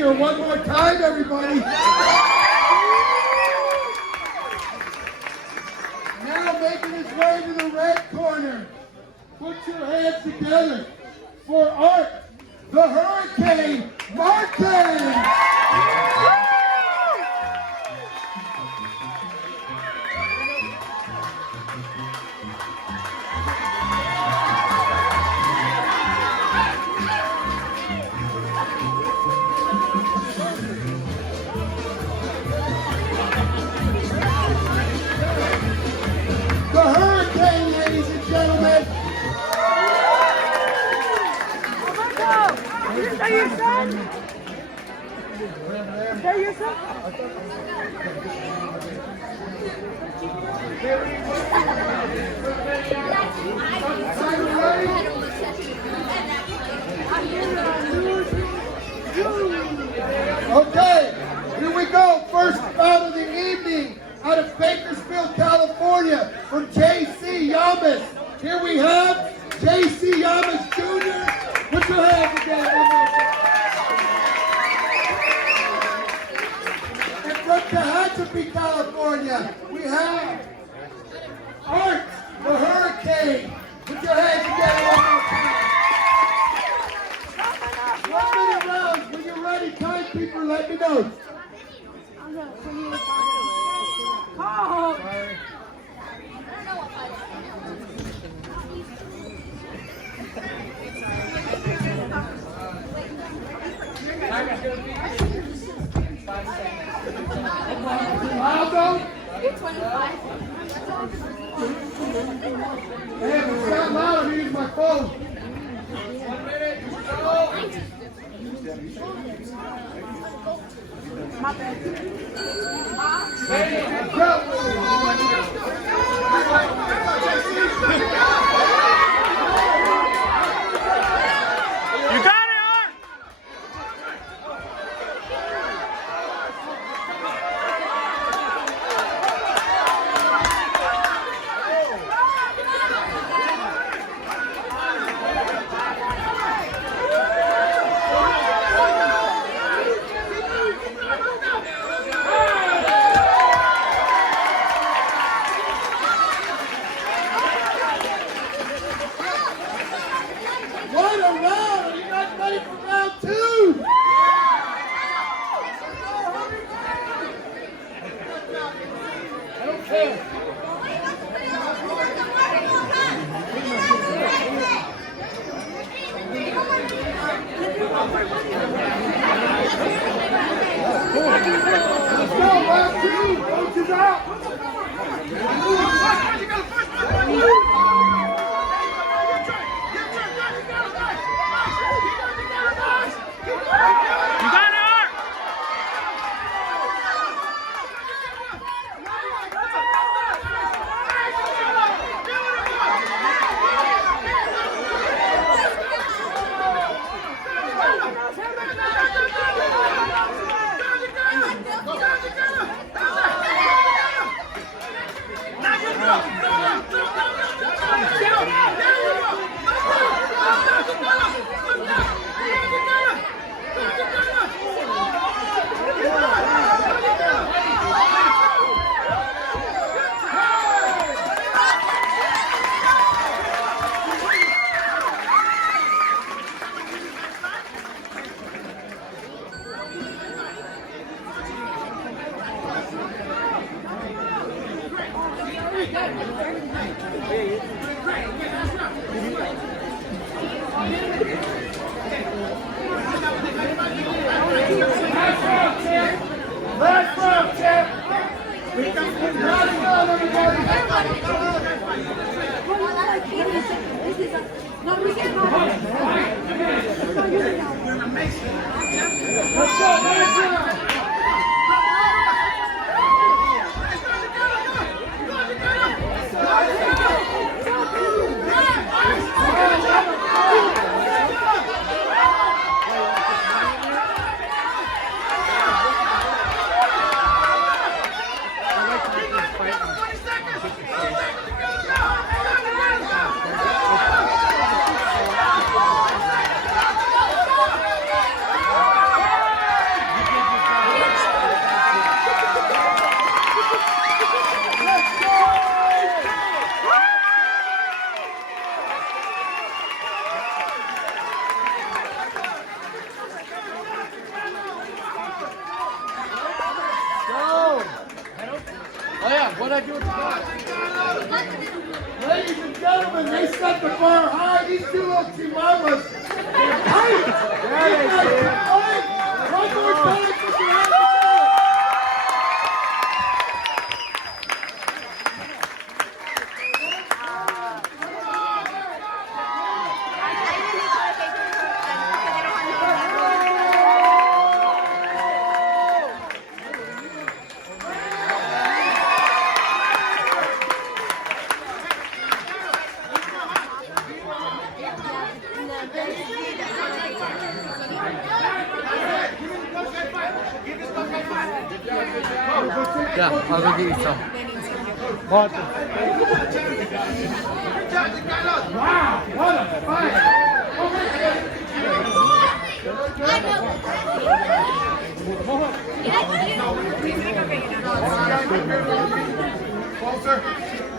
here one more time, everybody. Now making his way to the red corner. Put your hands together for Art, the Hurricane Martin. The Hurricane, ladies and gentlemen. Is that your son? Is that your son? Okay, here we go. First bout of the evening out of Bakersfield, California, from J.C. Yamas. Here we have J.C. Yamas Jr. Put your hands together. And from Tehachapi, California, we have Art, the Hurricane. Put your hands together one more time. 1 minute rounds. When you're ready, timekeeper, let me know. Oh. Aldo? 25. Hey, if it's not loud, I'm using my phone. 1 minute, go! My bad. You got it, Art! What a round! Are you guys ready for round two? Okay. Let's go, round two. Coach is out. You got it, Art! Last round, champ. We got it on, everybody. Let's go, last round. What'd I do with the ball? Ladies and gentlemen, they set the bar high. These two little chihuahuas. One more time for the Yeah, I'll go get you some. Wow, what a fight! Closer.